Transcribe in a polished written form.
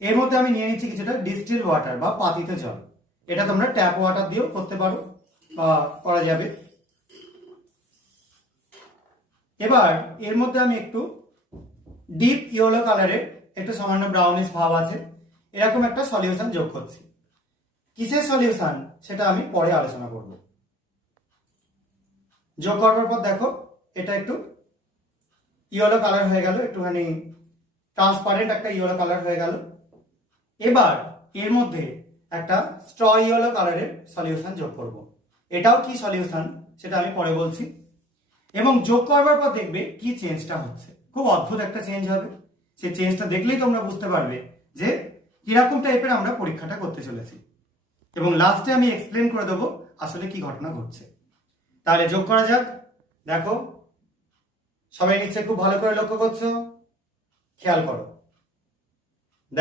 এর মধ্যে আমি নিয়ে নিচ্ছি কিছুটা ডিস্টিল ওয়াটার বা পাতিত জল। এটা তোমরা ট্যাপ ওয়াটার দিয়েও করতে পারো বা করা যাবে। এবার এর মধ্যে আমি একটু ডিপ ইয়েলো কালারের, একটু সামান্য ব্রাউনিশ ভাব আছে এরকম একটা সলিউশন যোগ করছি। কিসের সলিউশন সেটা আমি পরে আলোচনা করব। যোগ করবার পর দেখো এটা একটু ইয়েলো কালার হয়ে গেল, একটুখানি ট্রান্সপারেন্ট একটা ইয়েলো কালার হয়ে গেল। এবার এর মধ্যে একটা স্ট্র ইয়েলো কালারের সলিউশন যোগ করব। এটাও কি সলিউশন সেটা আমি পরে বলছি। এবং যোগ করবার পর দেখবে কি চেঞ্জটা হচ্ছে, খুব অদ্ভুত একটা চেঞ্জ হবে। সেই চেঞ্জটা দেখলেই তোমরা বুঝতে পারবে যে কিরকম টাইপের আমরা পরীক্ষাটা করতে চলেছি। এবং লাস্টে আমি এক্সপ্লেন করে দেবো আসলে কি ঘটনা ঘটছে। তাহলে যোগ করা যাক। দেখো সবাই নিশ্চয়ই খুব ভালো করে লক্ষ্য করছো, খেয়াল করো।